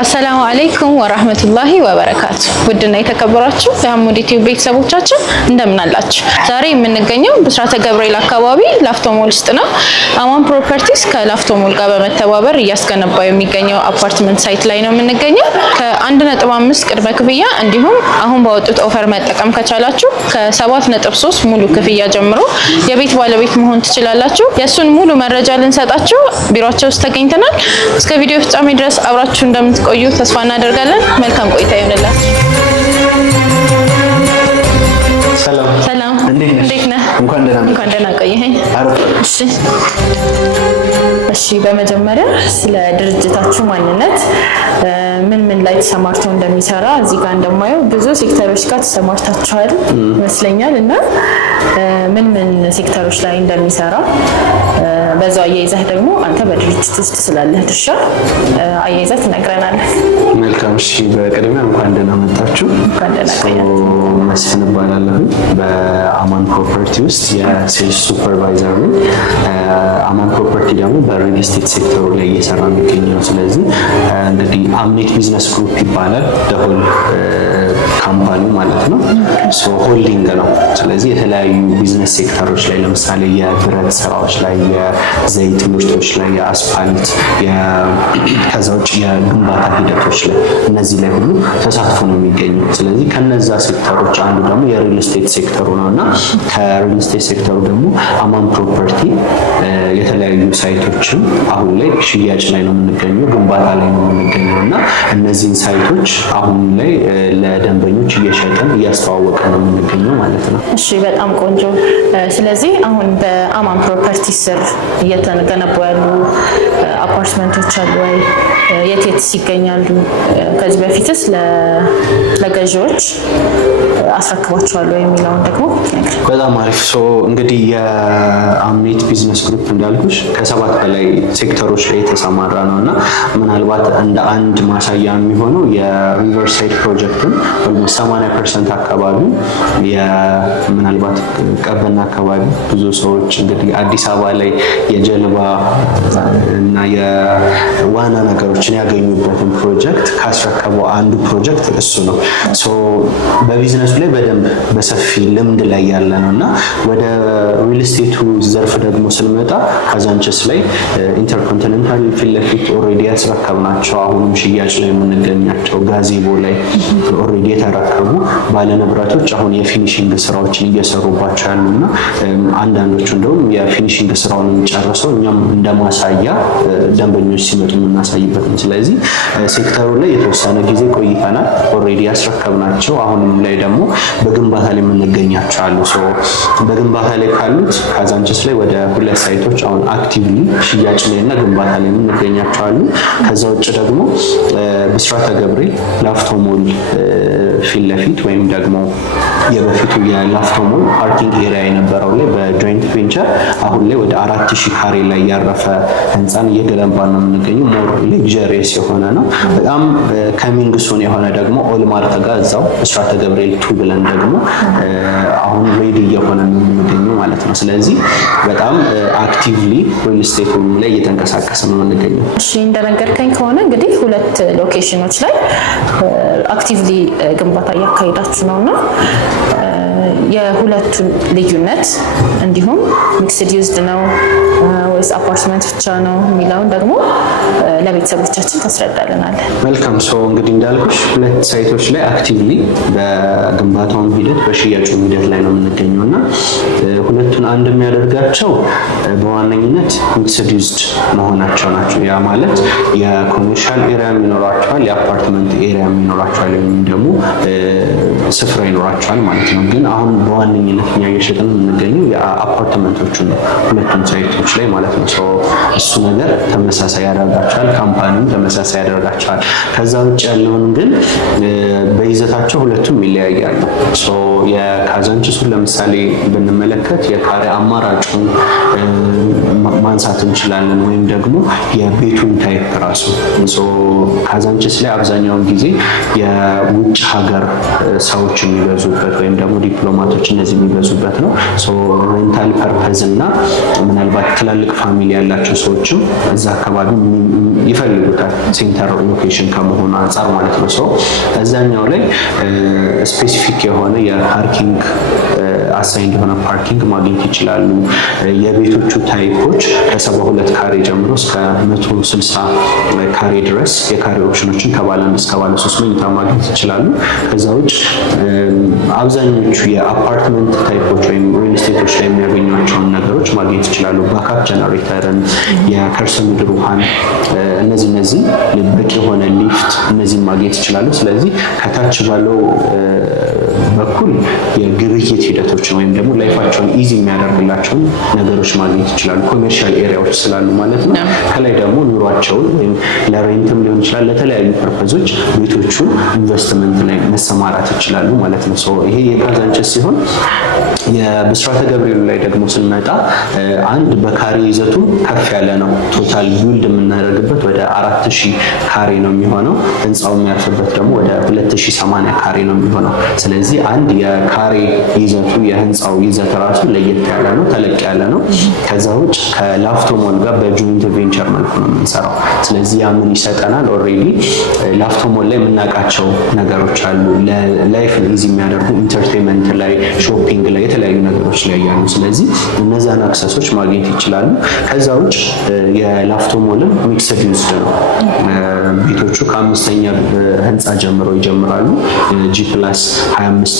አሰላሙ አለይኩም ወራህመቱላሂ ወበረካቱ። ውድና የተከበራችሁ የሐሙድ ዩቲዩብ ቤተሰቦቻችን እንደምን አላችሁ? ዛሬ የምንገኘው ብስራተ ገብርኤል አካባቢ ላፍቶ ሞል ውስጥ ነው። አማን ፕሮፐርቲስ ከላፍቶ ሞል ጋር በመተባበር እያስገነባው የሚገኘው አፓርትመንት ሳይት ላይ ነው የምንገኘው። ከ1.5 ቅድመ ክፍያ እንዲሁም አሁን ባወጡት ኦፈር መጠቀም ከቻላችሁ ከ7.3 ሙሉ ክፍያ ጀምሮ የቤት ባለቤት መሆን ትችላላችሁ። የሱን ሙሉ መረጃ ልንሰጣችሁ ቢሮአቸው ውስጥ ተገኝተናል። እስከ ቪዲዮ ፍጻሜ ድረስ አብራችሁ እንደምትቆዩ ተስፋ እናደርጋለን። መልካም ቆይታ ይሁንላችሁ። ሰላም እንዴት ነህ? እንኳን ደህና ቆየኸኝ። እሺ በመጀመሪያ ስለ ድርጅታችሁ ማንነት ምን ላይ ተሰማርተው እንደሚሰራ እዚህ ጋር እንደማየው ብዙ ሴክተሮች ጋር ተሰማርታችኋል ይመስለኛል እና ምን ሴክተሮች ላይ እንደሚሰራ በዛው አያይዘህ ደግሞ አንተ በድርጅት ውስጥ ስላለህ ድርሻ አያይዘህ ትነግረናለህ። መልካም። እሺ በቅድሚያ እንኳን ደህና መጣችሁ። መስፍን እባላለሁ። በአማን ፕሮፐርቲ ውስጥ የሴልስ ሱፐርቫይዘር ነኝ። አማን ፕሮፐርቲ ደግሞ በሪል ስቴት ሴክተሩ ላይ እየሰራ የሚገኘው። ስለዚህ እንግዲህ አምኔት ቢዝነስ ግሩፕ ይባላል ደሆል ካምፓኒ ማለት ነው። ሆልዲንግ ነው። ስለዚህ የተለያዩ ቢዝነስ ሴክተሮች ላይ ለምሳሌ የብረት ስራዎች ላይ፣ የዘይት ምርቶች ላይ፣ የአስፋልት ከዛ ውጭ የግንባታ ሂደቶች ላይ እነዚህ ላይ ሁሉ ተሳትፎ ነው የሚገኘው። ስለዚህ ከነዛ ሴክተሮች አንዱ ደግሞ የሪል ስቴት ሴክተሩ ነው እና ከሪል ስቴት ሴክተሩ ደግሞ አማን ፕሮፐርቲ የተለያዩ ሳይቶችን አሁን ላይ ሽያጭ ላይ ነው የምንገኘው፣ ግንባታ ላይ ነው የምንገኘው እና እነዚህን ሳይቶች አሁን ላይ ለደንበኞች እየሸጥን እያስተዋወቅን ነው የምንገኘው ማለት ነው። እሺ በጣም ቆንጆ። ስለዚህ አሁን በአማን ፕሮፐርቲ ስር እየተገነቡ ያሉ አፓርትመንቶች አሉ ወይ? የት ይገኛሉ? ከዚህ በፊትስ ለገዢዎች አስረክባቸዋል ወይ የሚለውን ደግሞ በጣም አሪፍ። እንግዲህ የአምኔት ቢዝነስ ግሩፕ እንዳልኩሽ ከ7 በላይ ሴክተሮች ላይ የተሰማራ ነው እና ምናልባት እንደ አንድ ማሳያ የሚሆነው የሪቨርሳይድ ፕሮጀክትን 80% አካባቢ ምናልባት ቀበና አካባቢ ብዙ ሰዎች እንግዲህ አዲስ አበባ ላይ የጀልባ እና የዋና ነገሮችን ያገኙበትን ፕሮጀክት ካስረከበው አንዱ ፕሮጀክት እሱ ነው። በቢዝነሱ ላይ በደንብ በሰፊ ልምድ ላይ ያለ ነው እና ወደ ሪል ስቴቱ ዘርፍ ደግሞ ስንመጣ ካዛንችስ ላይ ኢንተርኮንቲኔንታል ፊት ለፊት ኦልሬዲ ያስረከብናቸው አሁንም ሽያጭ ላይ የምንገኛቸው ጋዜቦ ላይ ኦልሬዲ የተረከቡ ባለንብረቶች አሁን የፊኒሺንግ ስራዎችን እየሰሩባቸው ያሉና አንዳንዶቹ እንደውም የፊኒሺንግ ስራውን ጨርሰው እኛም እንደማሳያ ደንበኞች ሲመጡ የምናሳይበት ነው። ስለዚህ ሴክተሩ ላይ የተወሰነ ጊዜ ቆይተናል። ኦልሬዲ ያስረከብናቸው አሁንም ላይ ደግሞ በግንባታ ላይ የምንገኛቸው አሉ። በግንባታ ላይ ካሉት ካዛንችስ ላይ ወደ 2 ሳይቶች አሁን አክቲቭሊ ሽያጭ ላይ እና ግንባታ ላይ የምንገኛቸው አሉ። ከዛ ውጭ ደግሞ ብስራተ ገብርኤል ላፍቶ ሞል ፊት ለፊት ወይም ደግሞ የበፊቱ የላፍቶ ሞል ፓርኪንግ ኤሪያ የነበረው ላይ በጆይንት ቬንቸር አሁን ላይ ወደ 4000 ካሬ ላይ ያረፈ ህንፃን እየገነባ ነው የምንገኘው። ሞር ሌክዠሪየስ የሆነ ነው። በጣም ከሚንግ ሱን የሆነ ደግሞ ኦልማርት ጋር እዛው ብስራተ ገብርኤል 2 ብለን ደግሞ አሁን ሬዲ እየሆነ ነው የምንገኘው ማለት ነው። ስለዚህ በጣም አክቲቭሊ ሪል ስቴት ላይ እየተንቀሳቀሰ ነው የምንገኘው። እሺ እንደነገርከኝ ከሆነ እንግዲህ 2 ሎኬሽኖች ላይ አክቲቭሊ ግንባታ እያካሄዳችሁ ነውና የሁለቱን ልዩነት እንዲሁም ሚክስድ ዩዝድ ነው ወይስ አፓርትመንት ብቻ ነው የሚለውን ደግሞ ለቤተሰቦቻችን ታስረዳልናለህ። መልካም። እንግዲህ እንዳልኩሽ 2 ሳይቶች ላይ አክቲቭሊ በግንባታውም ሂደት በሽያጩም ሂደት ላይ ነው የምንገኘው እና ሁለቱን አንድ የሚያደርጋቸው በዋነኝነት ሚክስድ ዩዝድ መሆናቸው ናቸው። ያ ማለት የኮሜርሻል ኤሪያ ይኖራቸዋል፣ የአፓርትመንት ኤሪያ ይኖራቸዋል፣ ወይም ደግሞ ስፍራ ይኖራቸዋል ማለት ነው። ግን አሁን በዋነኝነት እኛ እየሸጥን የምንገኘው የአፓርትመንቶቹ ነው 2ቱም ሳይቶች ላይ ማለት ነው። እሱ ነገር ተመሳሳይ ያደርጋቸዋል፣ ካምፓኒም ተመሳሳይ ያደርጋቸዋል። ከዛ ውጭ ያለውን ግን በይዘታቸው ሁለቱም ይለያያሉ። የካዛንችሱን ለምሳሌ ብንመለከት የካሬ አማራጩን ማንሳት እንችላለን፣ ወይም ደግሞ የቤቱን ታይፕ ራሱ። ካዛንችስ ላይ አብዛኛውን ጊዜ የውጭ ሀገር ሰዎች የሚበዙበት ወይም ደግሞ ዲፕሎማቶች እነዚህ የሚበዙበት ነው። ሬንታል ፐርፐዝ እና ምናልባት ትላልቅ ፋሚሊ ያላቸው ሰዎችም እዛ አካባቢ ይፈልጉታል ሴንተር ሎኬሽን ከመሆኑ አንፃር ማለት ነው። ሰው እዛኛው ላይ ስፔሲፊክ የሆነ የፓርኪንግ አሳይንድ የሆነ ፓርኪንግ ማግኘት ይችላሉ። የቤቶቹ ታይፖች ከ72 ካሬ ጀምሮ እስከ 160 ካሬ ድረስ የካሬ ኦፕሽኖችን ከባለ 1 እስከ ባለ 3 መኝታ ማግኘት ይችላሉ። ከዛ ውጭ አብዛኞቹ የአፓርትመንት ታይፖች ወይም ሪል ስቴቶች ላይ የሚያገኟቸውን ነገሮች ማግኘት ይችላሉ። ባካፕ ጀነሬተርን፣ የከርሰ ምድር ውሃን፣ እነዚህ በቂ የሆነ ሊፍት እነዚህን ማግኘት ይችላሉ። ስለዚህ ከታች ባለው በኩል የግብይት ሂደቶችን ወይም ደግሞ ላይፋቸውን ኢዚ የሚያደርግላቸውን ነገሮች ማግኘት ይችላሉ። ኮሜርሻል ኤሪያዎች ስላሉ ማለት ነው። ከላይ ደግሞ ኑሯቸውን ወይም ለሬንትም ሊሆን ይችላል ለተለያዩ ፐርፐዞች ቤቶቹን ኢንቨስትመንት ላይ መሰማራት ይችላሉ ማለት ነው። ይሄ የካዛንቺስ ሲሆን የብስራተ ገብርኤሉ ላይ ደግሞ ስንመጣ አንድ በካሬ ይዘቱ ከፍ ያለ ነው። ቶታል ቢልድ የምናደርግበት ወደ 4000 ካሬ ነው የሚሆነው። ህንፃው የሚያርፍበት ደግሞ ወደ 2080 ካሬ ነው የሚሆነው። ስለዚህ አንድ የካሬ ይዘቱ የህንፃው ይዘት ራሱ ለየት ያለ ነው፣ ተለቅ ያለ ነው። ከዛ ውጭ ከላፍቶ ሞል ጋር በጆይንት ቬንቸር መልኩ ነው የምንሰራው። ስለዚህ ያ ምን ይሰጠናል? ኦልሬዲ ላፍቶ ሞል ላይ የምናውቃቸው ነገሮች አሉ፣ ላይፍ ኢዚ የሚያደርጉ ኢንተርቴንመንት ላይ፣ ሾፒንግ ላይ፣ የተለያዩ ነገሮች ላይ ያሉ። ስለዚህ እነዛን አክሰሶች ማግኘት ይችላሉ። ከዛ ውጭ የላፍቶ ሞልም ሚክስድ ዩዝድ ነው። ቤቶቹ ከ5ኛ ህንፃ ጀምሮ ይጀምራሉ። G+25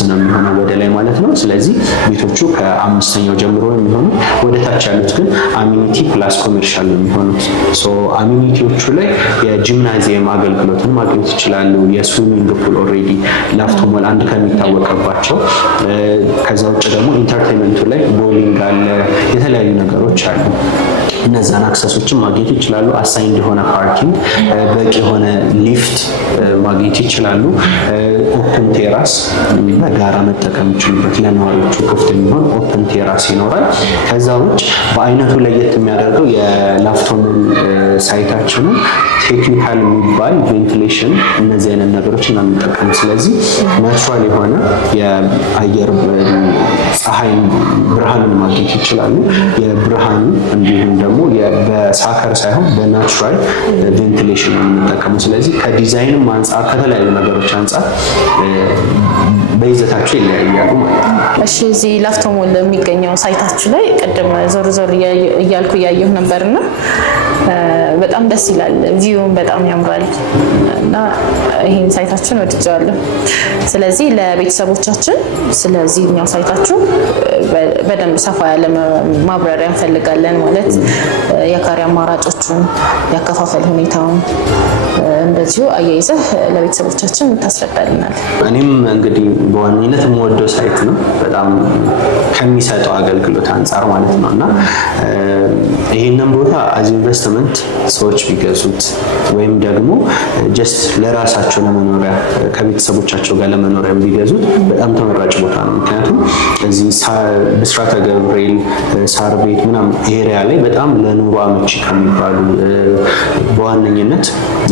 ነው የሚሆነው ወደ ላይ ማለት ነው። ስለዚህ ቤቶቹ ከ5ኛው ጀምሮ ነው የሚሆኑ። ወደ ታች ያሉት ግን አሚኒቲ ፕላስ ኮሜርሻል ነው የሚሆኑት። አሚኒቲዎቹ ላይ የጂምናዚየም አገልግሎትን ማግኘት ይችላሉ። የስዊሚንግ ፑል ኦልሬዲ ላፍቶ ሞል አንድ ከሚታወቅባቸው። ከዛ ውጭ ደግሞ ኢንተርቴንመንቱ ላይ ቦሊንግ አለ፣ የተለያዩ ነገሮች አሉ። እነዛን አክሰሶችን ማግኘት ይችላሉ። አሳይንድ የሆነ ፓርኪንግ፣ በቂ የሆነ ሊፍት ማግኘት ይችላሉ። ኦፕን ቴራስ በጋራ መጠቀም ይችሉበት ለነዋሪዎቹ ክፍት የሚሆን ኦፕን ቴራስ ይኖራል። ከዛ ውጭ በአይነቱ ለየት የሚያደርገው የላፍቶ ሞል ሳይታችንን ቴክኒካል የሚባል ቬንቲሌሽን እነዚህ አይነት ነገሮች እናንጠቀም። ስለዚህ ናቹራል የሆነ የአየር ፀሐይን ብርሃንን ማግኘት ይችላሉ። የብርሃኑ እንዲሁም ደግሞ በሳከር ሳይሆን በናቹራል ቬንቲሌሽን ነው የምንጠቀመው። ስለዚህ ከዲዛይንም አንጻር ከተለያዩ ነገሮች አንጻር በይዘታቸው ይለያያሉ ማለት ነው። እሺ፣ እዚህ ላፍቶ ሞል የሚገኘው ሳይታችሁ ላይ ቀደም ዞር እያልኩ እያየሁ ነበርና በጣም ደስ ይላል። ቪውም በጣም ያምራል እና ይሄን ሳይታችን ወድጀዋለሁ። ስለዚህ ለቤተሰቦቻችን ስለዚህኛው ሳይታችሁ በደንብ ሰፋ ያለ ማብራሪያ እንፈልጋለን። ማለት የካሬ አማራጮቹን፣ ያከፋፈል ሁኔታውን እንደዚሁ አያይዘህ ለቤተሰቦቻችን ታስረዳልናል። እኔም እንግዲህ በዋነኝነት የምወደው ሳይት ነው በጣም ከሚሰጠው አገልግሎት አንጻር ማለት ነው። እና ይህንን ቦታ አዝ ኢንቨስትመንት ሰዎች ቢገዙት ወይም ደግሞ ጀስት ለራሳቸው ለመኖሪያ ከቤተሰቦቻቸው ጋር ለመኖሪያ ቢገዙት በጣም ተመራጭ ቦታ ነው። ምክንያቱም እዚህ ብስራተ ገብርኤል ሳር ቤት ምናምን ኤሪያ ላይ በጣም ለኑሮ አመቺ ከሚባሉ በዋነኝነት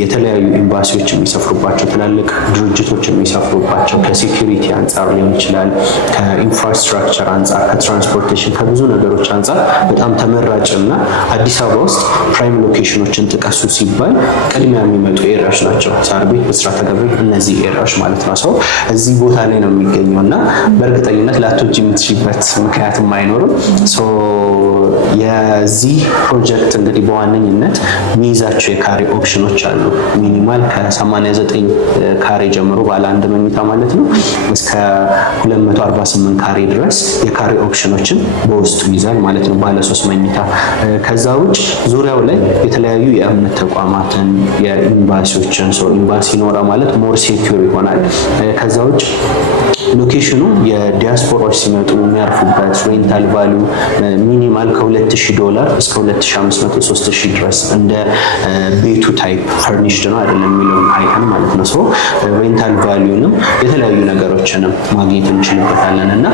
የተለያዩ ኤምባሲዎች የሚሰፍሩባቸው ትላልቅ ድርጅቶች የሚሰፍሩባቸው ከሴኩሪቲ አንጻር ሊሆን ይችላል፣ ከኢንፍራስትራክቸር አንጻር፣ ከትራንስፖርቴሽን ከብዙ ነገሮች አንጻር በጣም ተመራጭ እና አዲስ አበባ ውስጥ ፕራይም ሎኬሽኖችን ጥቀሱ ሲባል ቅድሚያ የሚመጡ ኤሪያዎች ናቸው። ሳር ቤት፣ ብስራተ ገብርኤል እነዚህ ኤሪያዎች ማለት ነው። ሰው እዚህ ቦታ ላይ ነው የሚገኘው እና በእርግጠኝነት ላቶች የምትችልበት ምክንያትም አይኖርም። የዚህ ፕሮጀክት እንግዲህ በዋነኝነት የሚይዛቸው የካሬ ኦፕሽኖች አሉ። ሚኒማል ከ89 ካሬ ጀምሮ ባለ አንድ መኝታ ማለት ነው እስከ 248 ካሬ ድረስ የካሬ ኦፕሽኖችን በውስጡ ይዛል ማለት ነው ባለ 3 መኝታ። ከዛ ውጭ ዙሪያው ላይ የተለያዩ የእምነት ተቋማትን የኤምባሲዎችን ኤምባሲ ኖራ ማለት ሞር ሴኩር ይሆናል። ከዛ ውጭ ሎኬሽኑ የዲያስፖራዎች ሲመጡ የሚያርፉበት ሬንታል ቫሉ ሚኒማል $2,000 እስከ $2,500 $3,000 ድረስ እንደ ቤቱ ታይፕ ፈርኒሽድ ነው። አይደለም የሚለውን አይተን ማለት ነው። ሶ ሬንታል ቫልዩንም የተለያዩ ነገሮችንም ማግኘት እንችልበታለን እና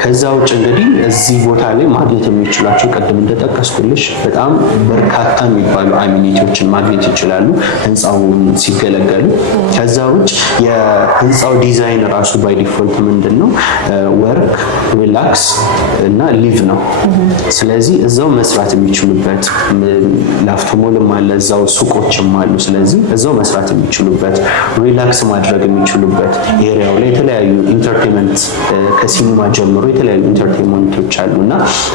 ከዛ ውጭ እንግዲህ እዚህ ቦታ ላይ ማግኘት የሚችሏቸው ቅድም እንደጠቀስኩልሽ በጣም በርካታ የሚባሉ አሚኒቲዎችን ማግኘት ይችላሉ ህንፃውን ሲገለገሉ። ከዛ ውጭ የህንፃው ዲዛይን ራሱ ባይ ዲፎልት ምንድን ነው ወርክ፣ ሪላክስ እና ሊቭ ነው። ስለዚህ እዛው መስራት የሚችሉበት ላፍቶ ሞልም አለ፣ እዛው ሱቆችም አሉ። ስለዚህ እዛው መስራት የሚችሉበት ሪላክስ ማድረግ የሚችሉበት ኤሪያው ላይ የተለያዩ ኢንተርቴንመንት ከሲኒማ ጀምሮ የተለያዩ ኢንተርቴንመንቶች አሉና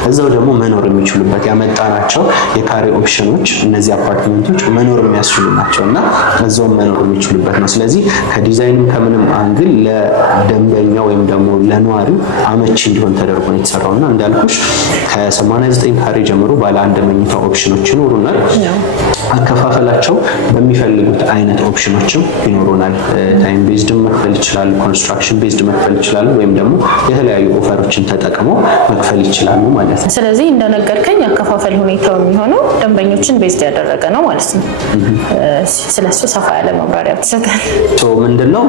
እዛው ደግሞ መኖር የሚችሉበት ያመጣናቸው የካሬ ኦፕሽኖች እነዚህ አፓርትመንቶች መኖር የሚያስችሉ ናቸውና እዛው መኖር የሚችሉበት ነው። ስለዚህ ከዲዛይንም ከምንም አንግል ለደንበኛ ወይም ደግሞ ለነዋሪው አመቺ እንዲሆን ተደርጎ ነው የተሰራውና እንዳልኩሽ ከ89 ካሬ ጀምሮ ባለ አንድ መኝታ ኦፕሽኖች ይኖሩናል። አከፋፈላቸው በሚፈልጉት አይነት ኦፕሽኖችም ይኖሩናል። ታይም ቤዝድ መክፈል ይችላሉ፣ ኮንስትራክሽን ቤዝድ መክፈል ይችላሉ፣ ወይም ደግሞ የተለያዩ ኦፈሮችን ተጠቅመው መክፈል ይችላሉ ማለት ነው። ስለዚህ እንደነገርከኝ አከፋፈል ሁኔታው የሚሆነው ደንበኞችን ቤዝድ ያደረገ ነው ማለት ነው። ስለሱ ሰፋ ያለ ማብራሪያ ተሰጠን። ምንድነው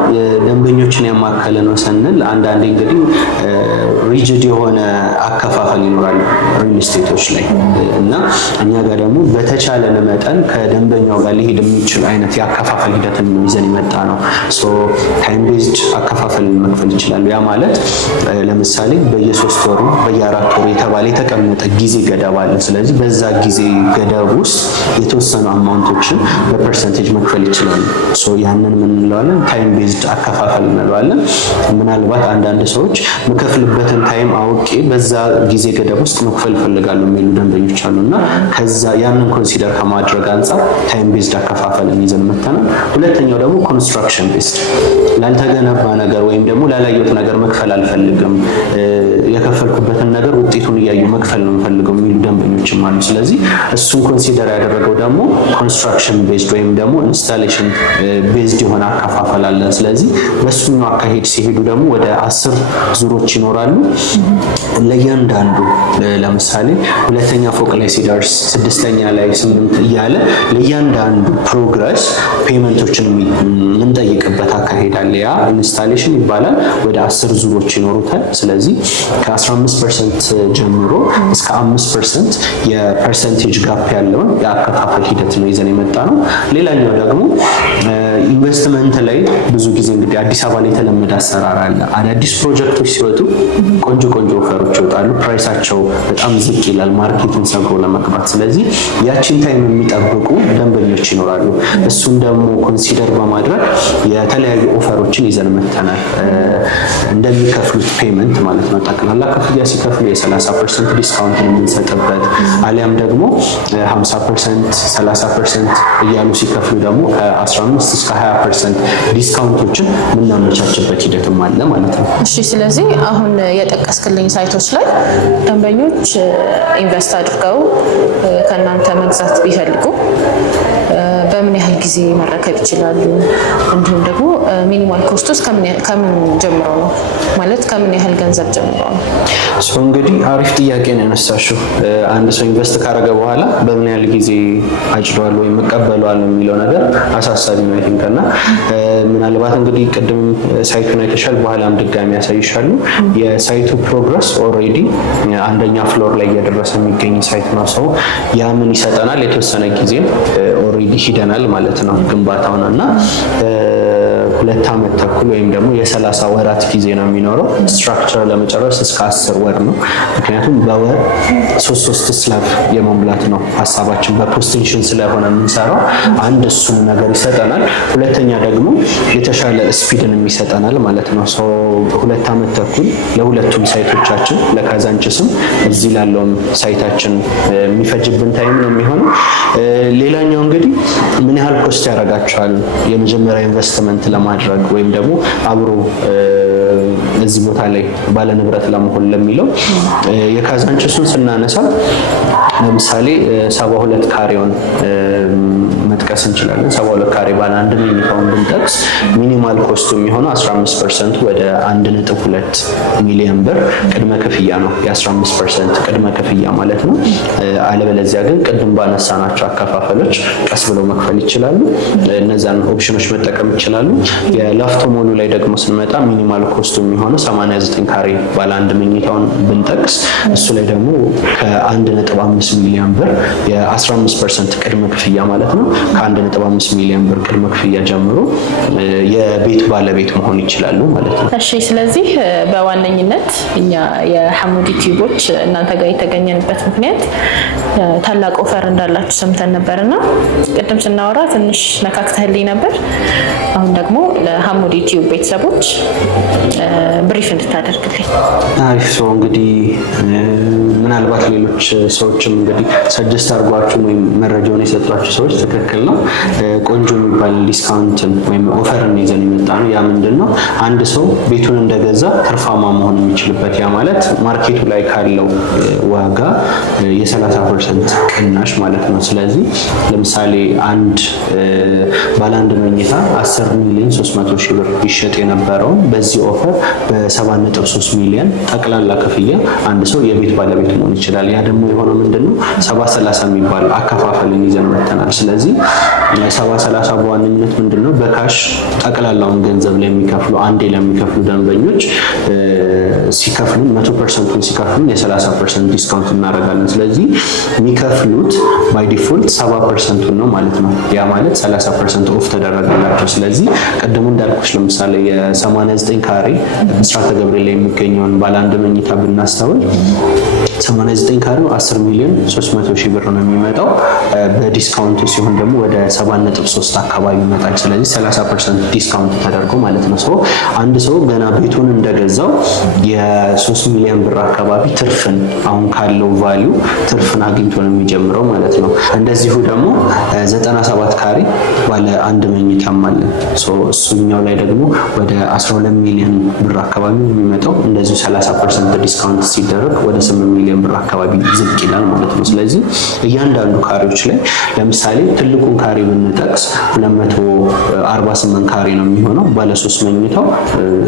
ደንበኞችን ያማከለ ነው ስንል አንዳንዴ እንግዲህ ሪጅድ የሆነ አከፋፈል ይኖራል ሪል ስቴቶች ላይ እና እኛ ጋር ደግሞ በተቻለ መጠን ከደንበኛው ጋር ሊሄድ የሚችል አይነት የአከፋፈል ሂደትን ይዘን የመጣ ነው። ሶ ታይም ቤዝድ አከፋፈል መክፈል ይችላሉ። ያ ማለት ለምሳሌ በየ3 ወሩ በየ4 ወሩ የተባለ የተቀመጠ ጊዜ ገደብ አለ። ስለዚህ በዛ ጊዜ ገደብ ውስጥ የተወሰኑ አማውንቶችን በፐርሰንቴጅ መክፈል ይችላሉ። ሶ ያንን ምን እንለዋለን? ታይም ቤዝድ አከፋፈል እንለዋለን። ምናልባት አንዳንድ ሰዎች መከፍልበትን ታይም አውቄ በዛ ጊዜ ገደብ ውስጥ መክፈል ይፈልጋሉ የሚሉ ደንበኞች አሉና ከዛ ያንን ኮንሲደር ከማድረግ አንፃር ታይም ቤዝድ አከፋፈልን ይዘን መተናል። ሁለተኛው ደግሞ ኮንስትራክሽን ቤዝድ ላልተገነባ ነገር ወይም ደግሞ ላላየሁት ነገር መክፈል አልፈልግም፣ የከፈልኩበትን ነገር ውጤቱን እያዩ መክፈል ነው የምፈልገው የሚሉ ደንበኞችም አሉ። ስለዚህ እሱን ኮንሲደር ያደረገው ደግሞ ኮንስትራክሽን ቤዝድ ወይም ደግሞ ኢንስታሌሽን ቤዝድ የሆነ አከፋፈል አለ። ስለዚህ በሱኛው አካሄድ ሲሄዱ ደግሞ ወደ 10 ዙሮች ይኖራሉ። ለእያንዳንዱ ለምሳሌ 2ኛ ፎቅ ላይ ሲደርስ 6ኛ ላይ 8 እያለ ለእያንዳንዱ ፕሮግረስ ፔመንቶችን የምንጠይቅበት አካሄድ አለ። ያ ኢንስታሌሽን ይባላል። ወደ 10 ዙሮች ይኖሩታል። ስለዚህ ከ15% ጀምሮ እስከ 5% የፐርሰንቴጅ ጋፕ ያለውን የአከፋፈል ሂደት ነው ይዘን የመጣ ነው። ሌላኛው ደግሞ ኢንቨስትመንት ላይ ብዙ ጊዜ እንግዲህ አዲስ አበባ ላይ የተለመደ አሰራር አለ። አዳዲስ ፕሮጀክቶች ሲወጡ ቆንጆ ኦፈሮች ይወጣሉ። ፕራይሳቸው በጣም ዝቅ ይላል ማርኬቱን ሰብሮ ለመግባት። ስለዚህ ያቺን ታይም የሚጠብቁ ደንበኞች ይኖራሉ። እሱን ደግሞ ኮንሲደር በማድረግ የተለያዩ ኦፈሮችን ይዘን መተናል። እንደሚከፍሉት ፔመንት ማለት ነው። ጠቅላላ ክፍያ ሲከፍሉ የ30% ዲስካውንት የምንሰጥበት አሊያም ደግሞ 50%፣ 30% እያሉ ሲከፍሉ ደግሞ ከ15 እስከ 20% ዲስካውንቶችን የምናመቻችበት ሂደትም አለ ማለት ነው። እሺ፣ ስለዚህ አሁን የጠቀስክልኝ ሳይቶች ላይ ደንበኞች ኢንቨስት አድርገው ከእናንተ መግዛት ቢፈልጉ በምን ያህል ጊዜ መረከብ ይችላሉ? እንዲሁም ደግሞ ሚኒማል ኮስት ውስጥ ከምን ጀምሮ ነው ማለት ከምን ያህል ገንዘብ ጀምሮ ነው? እንግዲህ አሪፍ ጥያቄ ነው ያነሳሽው። አንድ ሰው ኢንቨስት ካደረገ በኋላ በምን ያህል ጊዜ አጭደዋል ወይም እቀበለዋል የሚለው ነገር አሳሳቢ ነው ይንከና ምናልባት እንግዲህ ቅድም ሳይቱን አይተሻል፣ በኋላም ድጋሚ ያሳይሻሉ። የሳይቱ ፕሮግረስ ኦልሬዲ 1ኛ ፍሎር ላይ እየደረሰ የሚገኝ ሳይት ነው። ሰው ያ ምን ይሰጠናል? የተወሰነ ጊዜ ኦልሬዲ ሂደናል ማለት ነው ግንባታውን እና 2 ዓመት ተኩል ወይም ደግሞ የ30 ወራት ጊዜ ነው የሚኖረው። ስትራክቸር ለመጨረስ እስከ 10 ወር ነው። ምክንያቱም በወር 3 ስላብ የመሙላት ነው ሀሳባችን። በፖስቴንሽን ስለሆነ የምንሰራው አንድ እሱን ነገር ይሰጠናል። ሁለተኛ ደግሞ የተሻለ ስፒድን ይሰጠናል ማለት ነው። 2 ዓመት ተኩል ለሁለቱም ሳይቶቻችን ለካዛንችስም እዚህ ላለውም ሳይታችን የሚፈጅብን ታይም ነው የሚሆነው። ሌላኛው እንግዲህ ምን ያህል ኮስት ያደርጋቸዋል የመጀመሪያ ኢንቨስትመንት ለማድረግ ወይም ደግሞ አብሮ እዚህ ቦታ ላይ ባለ ንብረት ለመሆን ለሚለው የካዛንችሱን ስናነሳ ለምሳሌ 72 ካሬውን መጥቀስ እንችላለን። 72 ካሬ ባለ አንድ መኝታውን ብንጠቅስ ሚኒማል ኮስቱ የሚሆነው 15% ወደ 1.2 ሚሊዮን ብር ቅድመ ክፍያ ነው። የ15% ቅድመ ክፍያ ማለት ነው። አለበለዚያ ግን ቅድም ባነሳናቸው አከፋፈሎች ቀስ ብለው መክፈል ይችላሉ። እነዛን ኦፕሽኖች መጠቀም ይችላሉ። የላፍቶ ሞሉ ላይ ደግሞ ስንመጣ ሚኒማል ኮስቱ የሚሆነው 89 ካሬ ባለ አንድ መኝታውን ብንጠቅስ እሱ ላይ ደግሞ ከ1.5 ሚሊዮን ብር የ15% ቅድመ ክፍያ ማለት ነው። ከ1.5 ሚሊዮን ብር ቅድመ ክፍያ ጀምሮ የቤት ባለቤት መሆን ይችላሉ ማለት ነው። እሺ፣ ስለዚህ በዋነኝነት እኛ የሐሙዲ ቲዩቦች እናንተ ጋር የተገኘንበት ምክንያት ታላቅ ኦፈር እንዳላችሁ ሰምተን ነበርና ቅድም ስናወራ ትንሽ ነካክተህልኝ ነበር። አሁን ደግሞ ለሐሙዲ ቲዩብ ቤተሰቦች ብሪፍ እንድታደርግልኝ። አሪፍ። ሰው እንግዲህ ምናልባት ሌሎች ሰዎችም እንግዲህ ሰጀስት አድርጓችሁ ወይም መረጃውን የሰጧችሁ ሰዎች ትክክል ነው። ቆንጆ የሚባል ዲስካውንትን ወይም ኦፈርን ይዘን የመጣ ነው። ያ ምንድን ነው? አንድ ሰው ቤቱን እንደገዛ ትርፋማ መሆን የሚችልበት፣ ያ ማለት ማርኬቱ ላይ ካለው ዋጋ የ30% ቅናሽ ማለት ነው። ስለዚህ ለምሳሌ አንድ ባለ አንድ መኝታ 10 ሚሊዮን 300 ሺህ ብር ይሸጥ የነበረው በዚህ ኦፈር በ7.3 ሚሊዮን ጠቅላላ ክፍያ አንድ ሰው የቤት ባለቤት መሆን ይችላል። ያ ደግሞ የሆነው ምንድነው 70/30 የሚባል አከፋፈልን ይዘን መጥተናል። ስለዚህ 70/30 በዋነኝነት ምንድነው በካሽ ጠቅላላውን ገንዘብ ለሚከፍሉ አንዴ ለሚከፍሉ ደንበኞች ሲከፍሉ 100%ን ሲከፍሉ የ30% ዲስካውንት እናደርጋለን። ስለዚህ የሚከፍሉት ባይ ዲፎልት 70%ን ነው ማለት ነው። ያ ማለት 30% ኦፍ ተደረገላቸው። ስለዚህ ቀደሙ እንዳልኩሽ ለምሳሌ የ89 ካሬ ብስራተ ገብርኤል ላይ የሚገኘውን ባለ አንድ መኝታ ብናስተውል 89 ካሬው 10 ሚሊዮን 300 ሺህ ብር ነው የሚመጣው። በዲስካውንቱ ሲሆን ደግሞ ወደ 7.3 አካባቢ ይመጣል። ስለዚህ 30% ዲስካውንት ተደርጎ ማለት ነው። ሶ አንድ ሰው ገና ቤቱን እንደገዛው የ3 ሚሊዮን ብር አካባቢ ትርፍን አሁን ካለው ቫልዩ ትርፍን አግኝቶ ነው የሚጀምረው ማለት ነው። እንደዚሁ ደግሞ 97 ካሬ ባለ አንድ መኝታም አለ። ሶ እሱኛው ላይ ደግሞ ወደ 12 ሚሊዮን ብር አካባቢ የሚመጣው እንደዚሁ 30% ዲስካውንት ሲደረግ ወደ 8 ሚሊዮን ብር አካባቢ ዝቅ ይላል ማለት ነው። ስለዚህ እያንዳንዱ ካሬዎች ላይ ለምሳሌ ትልቁን ካሬ ብንጠቅስ 248 ካሬ ነው የሚሆነው ባለ 3 መኝታው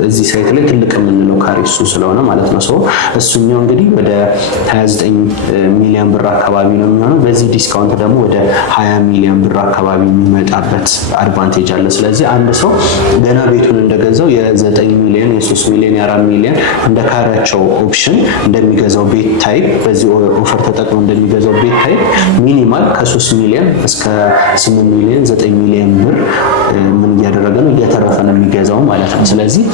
እዚህ ሳይት ላይ ትልቅ የምንለው ካሬ እሱ ስለሆነ ማለት ነው። ሶ እሱኛው እንግዲህ ወደ 29 ሚሊዮን ብር አካባቢ ነው የሚሆነው። በዚህ ዲስካውንት ደግሞ ወደ 20 ሚሊዮን ብር አካባቢ የሚመጣበት አድቫንቴጅ አለ። ስለዚህ አንድ ሰው ገና ቤቱን እንደገዛው የ9 ሚሊዮን፣ የ3 ሚሊዮን፣ የ4 ሚሊዮን እንደ ካሬያቸው ኦፕሽን እንደሚገዛው ቤት ታይፕ በዚህ ኦፈር ተጠቅሞ እንደሚገዛው ቤት ታይፕ ሚኒማል ከ3 ሚሊዮን እስከ 8 ሚሊዮን 9 ሚሊዮን ብር ምን እያደረገ ነው እያተረፈ ነው የሚገዛው ማለት ነው። ስለዚህ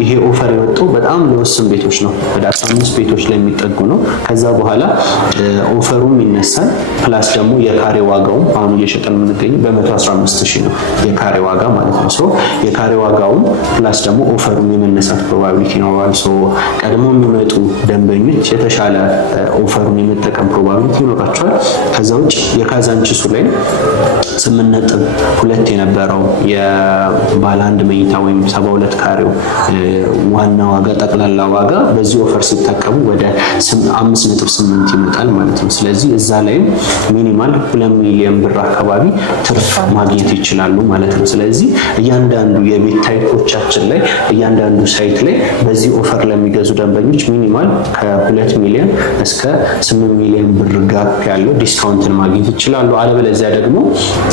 ይሄ ኦፈር የወጣው በጣም ለወስን ቤቶች ነው። ወደ 15 ቤቶች ላይ የሚጠጉ ነው። ከዛ በኋላ ኦፈሩም ይነሳል። ፕላስ ደግሞ የካሬ ዋጋውም አሁን እየሸጠን የምንገኘው በ115,000 ነው የካሬ ዋጋ ማለት ነው። ሶ የካሬ ዋጋውም ፕላስ ደግሞ ኦፈሩም የመነሳት ፕሮባቢሊቲ ይኖራል። ሶ ቀድሞ የሚመጡ ደንበኞች የተሻለ ኦፈሩን የመጠቀም ፕሮባቢሊቲ ይኖራቸዋል። ከዛ ውጭ የካዛንቺሱ ላይ 8.2 የነበረው የባለ አንድ መኝታ ወይም 72 ካሬው ዋና ዋጋ ጠቅላላ ዋጋ በዚህ ኦፈር ሲጠቀሙ ወደ 5.8 ይመጣል ማለት ነው። ስለዚህ እዛ ላይም ሚኒማል 2 ሚሊዮን ብር አካባቢ ትርፍ ማግኘት ይችላሉ ማለት ነው። ስለዚህ እያንዳንዱ የቤት ታይፖቻችን ላይ እያንዳንዱ ሳይት ላይ በዚህ ኦፈር ለሚገዙ ደንበኞች ሚኒማል ከ2 ሚሊዮን እስከ 8 ሚሊዮን ብር ጋፕ ያለው ዲስካውንትን ማግኘት ይችላሉ። አለበለዚያ ደግሞ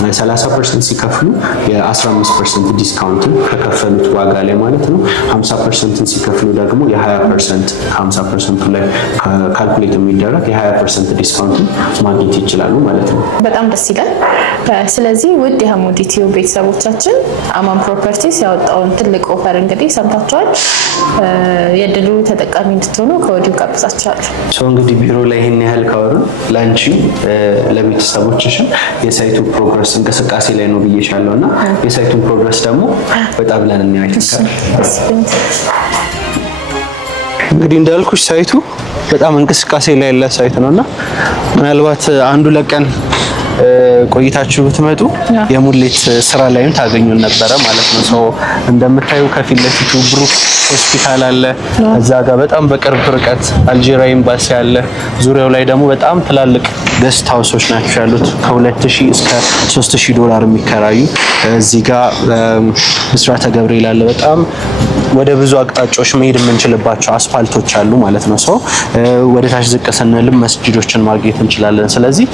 30% ሲከፍሉ የ15% ዲስካውንትን ከከፈሉት ዋጋ ላይ ማለት ነው። 50% ሲከፍሉ ደግሞ የ20% ከ50% ላይ ካልኩሌት የሚደረግ የ20% ዲስካውንትን ማግኘት ይችላሉ ማለት ነው። በጣም ደስ ይላል። ስለዚህ ውድ የሐሙዲ ቲዩብ ቤተሰቦቻችን አማን ፕሮፐርቲስ ያወጣውን ትልቅ ኦፈር እንግዲህ ሰምታችኋል። የድሉ ተጠቃሚ እንድትሆኑ ከወዲሁ ጋብዛችኋለሁ። እንግዲህ ቢሮ ላይ ይሄን ያህል ካወሩን ላንቺ ለቤተሰቦችሽም የሳይቱ ፕሮግረስ እንቅስቃሴ ላይ ነው ብዬሻለሁ እና የሳይቱን ፕሮግረስ ደግሞ በጣም ብለን እናያለን። እንግዲህ እንዳልኩሽ ሳይቱ በጣም እንቅስቃሴ ላይ ያለ ሳይት ነውና ምናልባት አንዱ ለቀን ቆይታችሁ ብትመጡ የሙሌት ስራ ላይም ታገኙን ነበረ ማለት ነው። ሰው እንደምታዩ ከፊት ለፊቱ ብሩክ ሆስፒታል አለ። እዛ ጋር በጣም በቅርብ ርቀት አልጄሪያ ኤምባሲ አለ። ዙሪያው ላይ ደግሞ በጣም ትላልቅ ገስት ሃውሶች ናቸው ያሉት ከ2000 እስከ $3000 የሚከራዩ። እዚህ ጋር ብስራተ ገብርኤል አለ። በጣም ወደ ብዙ አቅጣጫዎች መሄድ የምንችልባቸው አስፋልቶች አሉ ማለት ነው። ሰው ወደ ታች ዝቅ ስንልም መስጂዶችን ማግኘት እንችላለን። ስለዚህ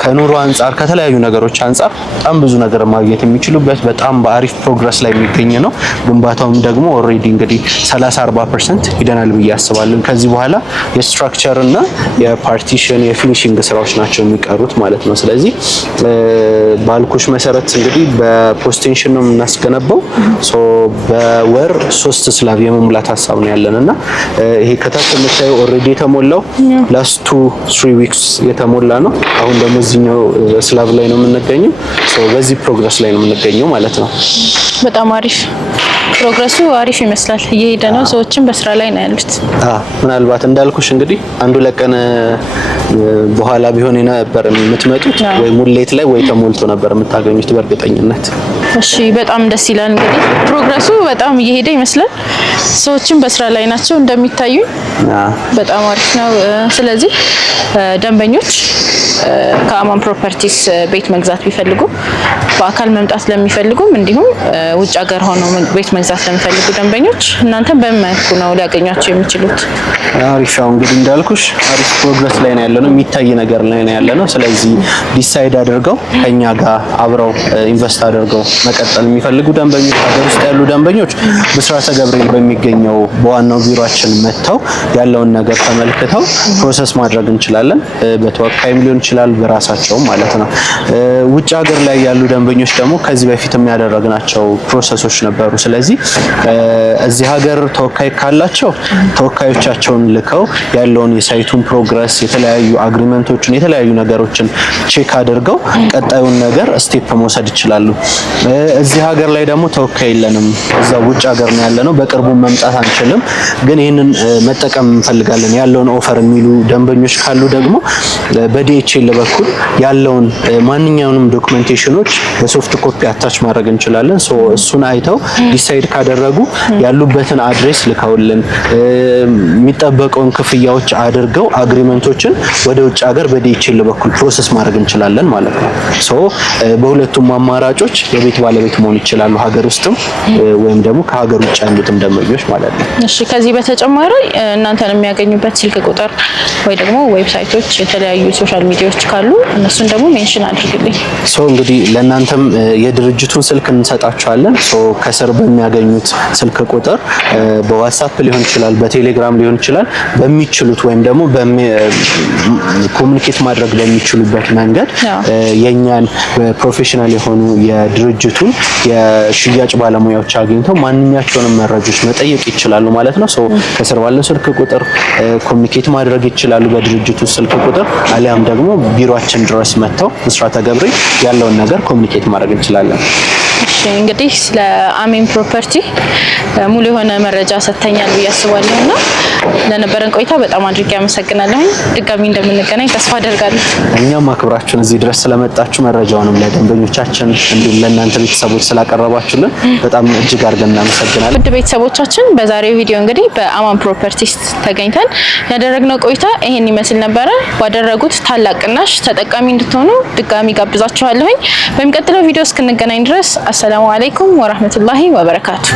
ከኑሮ አንጻር ከተለያዩ ነገሮች አንጻር በጣም ብዙ ነገር ማግኘት የሚችሉበት በጣም በአሪፍ ፕሮግረስ ላይ የሚገኝ ነው። ግንባታውም ደግሞ ኦልሬዲ እንግዲህ 30-40% ይደናል ብዬ አስባለሁ። ከዚህ በኋላ የስትራክቸር እና የፓርቲሽን የፊኒሺንግ ስራዎች ናቸው የሚቀሩት ማለት ነው። ስለዚህ ባልኩሽ መሰረት እንግዲህ በፖስቴንሽን ነው የምናስገነባው። ሶ በወር 3 ስላብ የመሙላት ሀሳብ ነው ያለንና ይሄ ከታች የምታየው ኦልሬዲ የተሞላው ላስት 2-3 ዊክስ የተሞላ ነው። አሁን ደግሞ እዚህኛው ስላብ ላይ ነው የምንገኘው። ሶ በዚህ ፕሮግረስ ላይ ነው የምንገኘው ማለት ነው። በጣም አሪፍ ፕሮግረሱ አሪፍ ይመስላል። እየሄደ ነው። ሰዎችም በስራ ላይ ነው ያሉት። ምናልባት እንዳልኩሽ እንግዲህ አንዱ ለቀን በኋላ ቢሆን ነበር የምትመጡት ወይ ሙሌት ላይ ወይ ተሞልቶ ነበር የምታገኙት በእርግጠኝነት። እሺ በጣም ደስ ይላል። እንግዲህ ፕሮግረሱ በጣም እየሄደ ይመስላል። ሰዎችም በስራ ላይ ናቸው እንደሚታዩ። በጣም አሪፍ ነው። ስለዚህ ደንበኞች ከአማን ፕሮፐርቲስ ቤት መግዛት ቢፈልጉ በአካል መምጣት ለሚፈልጉም እንዲሁም ውጭ ሀገር ሆነው ቤት መግዛት ለሚፈልጉ ደንበኞች እናንተም በምን መልኩ ነው ሊያገኟቸው የሚችሉት? አሪፍ ነው። እንግዲህ እንዳልኩሽ አሪፍ ፕሮግረስ ላይ ነው ያለነው፣ የሚታይ ነገር ላይ ነው ያለነው። ስለዚህ ዲሳይድ አድርገው ከኛ ጋር አብረው ኢንቨስት አድርገው መቀጠል የሚፈልጉ ደንበኞች፣ ሀገር ውስጥ ያሉ ደንበኞች ብስራተ ገብርኤል በሚገኘው በዋናው ቢሮአችን መጥተው ያለውን ነገር ተመልክተው ፕሮሰስ ማድረግ እንችላለን። በተወካይም ሊሆን ይችላል በራሳቸው ማለት ነው። ውጭ ሀገር ላይ ያሉ ደንበኞች ደግሞ ከዚህ በፊት የሚያደርግናቸው ፕሮሰሶች ነበሩ። ስለዚህ እዚህ ሀገር ተወካይ ካላቸው ተወካዮቻቸውን ልከው ያለውን የሳይቱን ፕሮግረስ፣ የተለያዩ አግሪመንቶችን፣ የተለያዩ ነገሮችን ቼክ አድርገው ቀጣዩን ነገር ስቴፕ መውሰድ ይችላሉ። እዚህ ሀገር ላይ ደግሞ ተወካይ የለንም፣ እዛ ውጭ ሀገር ነው ያለነው፣ በቅርቡ መምጣት አንችልም፣ ግን ይህንን መጠቀም እንፈልጋለን ያለውን ኦፈር የሚሉ ደንበኞች ካሉ ደግሞ በዲኤችኤል በኩል ያለውን ማንኛውንም ዶክመንቴሽኖች በሶፍት ኮፒ አታች ማድረግ እንችላለን። ሶ እሱን አይተው ዲሳይድ ካደረጉ ያሉበትን አድሬስ ልከውልን የሚጠበቀውን ክፍያዎች አድርገው አግሪመንቶችን ወደ ውጭ ሀገር በዲኤችኤል በኩል ፕሮሰስ ማድረግ እንችላለን ማለት ነው። ሶ በሁለቱም አማራጮች የቤት ባለቤት መሆን ይችላሉ፣ ሀገር ውስጥም ወይም ደግሞ ከሀገር ውጭ ያሉትም ደንበኞች ማለት ነው። እሺ ከዚህ በተጨማሪ እናንተን የሚያገኙበት ስልክ ቁጥር ወይ ደግሞ ዌብሳይቶች፣ የተለያዩ ሶሻል ሚዲያዎች ካሉ እነሱን ደግሞ ሜንሽን አድርግልኝ። ሶ እንግዲህ ለእናንተም የድርጅቱን ስልክ እንሰጣቸዋለን። ሶ ከስር በሚያገኙት ስልክ ቁጥር በዋትስአፕ ሊሆን ይችላል፣ በቴሌግራም ሊሆን ይችላል፣ በሚችሉት ወይም ደግሞ ኮሙኒኬት ማድረግ በሚችሉበት መንገድ የኛን ፕሮፌሽናል የሆኑ የድርጅቱን የሽያጭ ባለሙያዎች አግኝተው ማንኛቸውንም መረጃዎች መጠየቅ ይችላሉ ማለት ነው። ሶ ከስር ባለው ስልክ ቁጥር ኮሙኒኬት ማድረግ ይችላሉ በድርጅቱ ስልክ ቁጥር፣ አሊያም ደግሞ ቢሮአችን ድረስ መጥተው ብስራተ ገብርኤል ያለውን ነገር ኮሙኒኬት ማድረግ እንችላለን። እሺ እንግዲህ ስለ አሜን ፕሮፐርቲ ሙሉ የሆነ መረጃ ሰጥተኛል ብዬ አስባለሁና ለነበረን ቆይታ በጣም አድርጌ አመሰግናለሁ። ድጋሚ እንደምንገናኝ ተስፋ አደርጋለሁ። እኛም አክብራችሁን እዚህ ድረስ ስለመጣችሁ መረጃውንም ለደንበኞቻችን እንዲሁም ለእናንተ ቤተሰቦች ስላቀረባችሁልን በጣም እጅግ አድርገን እናመሰግናለን። ውድ ቤተሰቦቻችን በዛሬው ቪዲዮ እንግዲህ በአማን ፕሮፐርቲስ ተገኝተን ያደረግነው ቆይታ ይሄን ይመስል ነበረ። ባደረጉት ታላቅ ቅናሽ ተጠቃሚ እንድትሆኑ ድጋሚ ጋብዛችኋለሁኝ። በሚቀጥለው ቪዲዮ እስክንገናኝ ድረስ አሰላሙ አለይኩም ወራህመቱላሂ ወበረካቱ።